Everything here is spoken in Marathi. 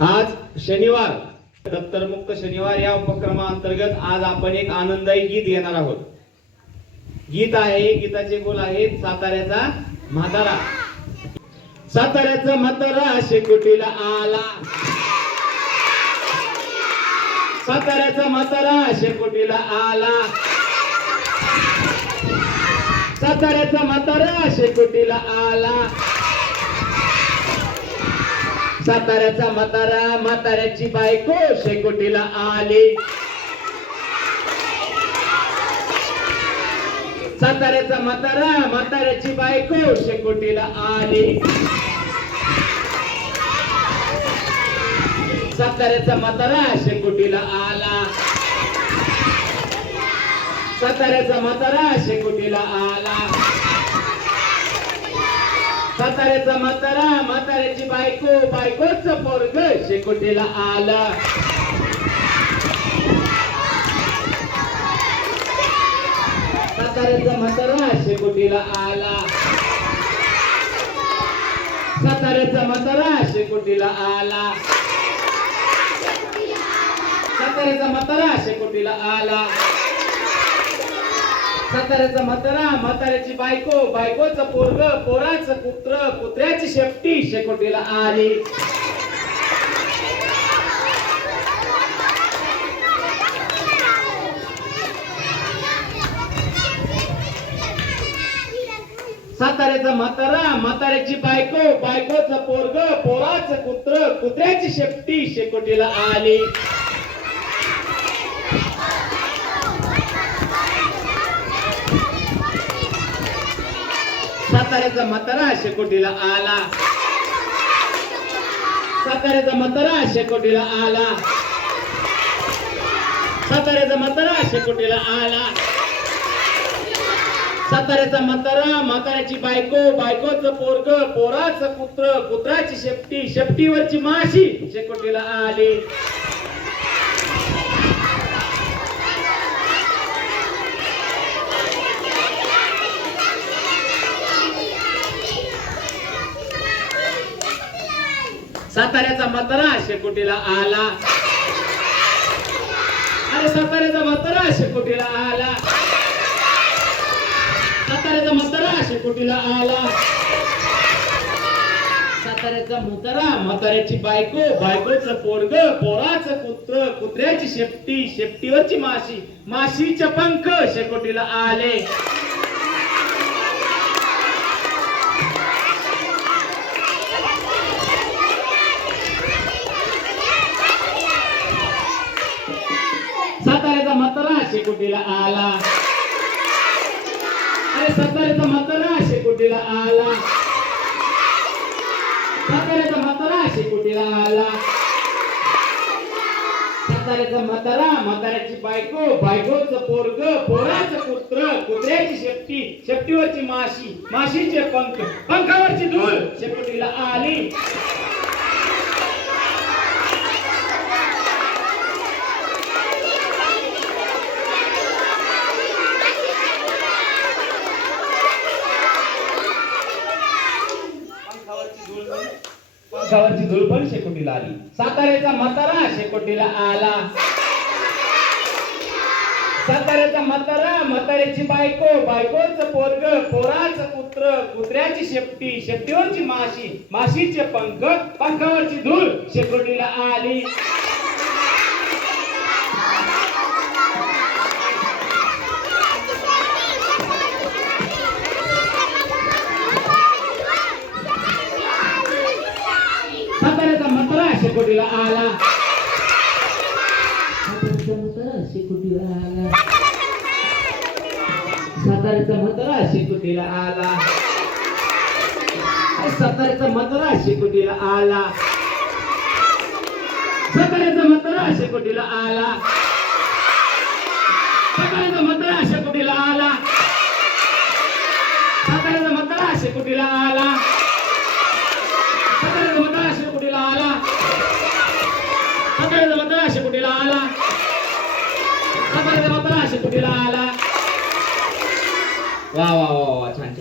आज शनिवार दत्तरमुक्त शनिवार या उपक्रमाअंतर्गत आज आपण एक आनंददायी गीत घेणार आहोत. गीत आहे गीताचे बोल आहेत साताऱ्याचा म्हातारा. साताऱ्याचा म्हातारा शेकोटीला आला. साताऱ्याचा म्हातारा शेकोटीला आला. साताऱ्याचा म्हातारा शेकोटीला आला. साताऱ्याचा म्हातारा म्हाताऱ्याची बायको शेकोटीला आली. साताऱ्याचा म्हातारा म्हाताऱ्याची बायको शेकोटीला आली. साताऱ्याचा म्हातारा शेकोटीला आला. साताऱ्याचा म्हातारा शेकोटीला आला. म्हाताऱ्याचा म्हातारा म्हाताऱ्याची बायको बायकोच पोरग शेकोटीला आला. म्हाताऱ्याचा म्हातारा शेकोटीला आला. साताऱ्याचा म्हातारा शेकोटीला आला. साताऱ्याचा म्हातारा शेकोटीला आला. साताऱ्याचा म्हातारा म्हाताऱ्याची बायको बायकोचं पोरग पोराचं कुत्र कुत्र्याची शेपटी शेकोटीला आली. साताऱ्याचा म्हातारा म्हाताऱ्याची बायको बायकोचं पोरग पोराचं कुत्र कुत्र्याची शेपटी शेकोटीला आली. साताऱ्याचा म्हातारा शेकोटीला आला साताऱ्याचा म्हातारा शेकोटीला आला साताऱ्याचा म्हातारा शेकोटीला आला साताऱ्याचा म्हातारा म्हाताऱ्याची बायको बायकोचं पोरग पोराचं कुत्र कुत्राची शेपटी शेपटीवरची माशी शेकोटीला आली साताऱ्याचा म्हातारा शेकोटीला आला. अरे साताऱ्याचा म्हातारा शेकोटीला आला. साताऱ्याचा म्हातारा शेकोटीला आला. साताऱ्याचा म्हातारा म्हाताऱ्याची बायको बायकोचं पोरग पोराचं कुत्र कुत्र्याची शेपटी शेपटीवरची माशी माशीचे पंख शेकोटीला आले साताऱ्याचा म्हातारा शेकोटीला आला. अरे साताऱ्याचा म्हातारा शेकोटीला आला. साताऱ्याचा म्हातारा शेकोटीला आला. साताऱ्याचा म्हातारा म्हाताऱ्याची बायको बायकोच पोरग पोराचं पुत्र कुत्र्याची शेपटी शेपटीवरची माशी माशीचे पंख पंखावरची धूळ शेपटीला आली. पक्षावरची झुळपण शेकोटीला आली. साताऱ्याचा म्हातारा शेकोटीला आला. साताऱ्याचा म्हातारा म्हाताऱ्याची बायको बायकोच पोरग पोराच कुत्र कुत्र्याची शेपटी शेपटीवरची माशी माशीचे पंख पंखावरची धूळ शेकोटीला आली साताऱ्याचा म्हातारा शेकोटीला आला? साताऱ्याचा म्हातारा शेकोटीला आला. साताऱ्याचा म्हातारा शेकोटीला आला अरे साताऱ्याचा म्हातारा शेकोटीला आला. साताऱ्याचा म्हातारा शेकोटीला आला. म्हातारा शेकोटीला आला साताऱ्याचा म्हातारा शेकोटीला आला. वा वा वा वा छान.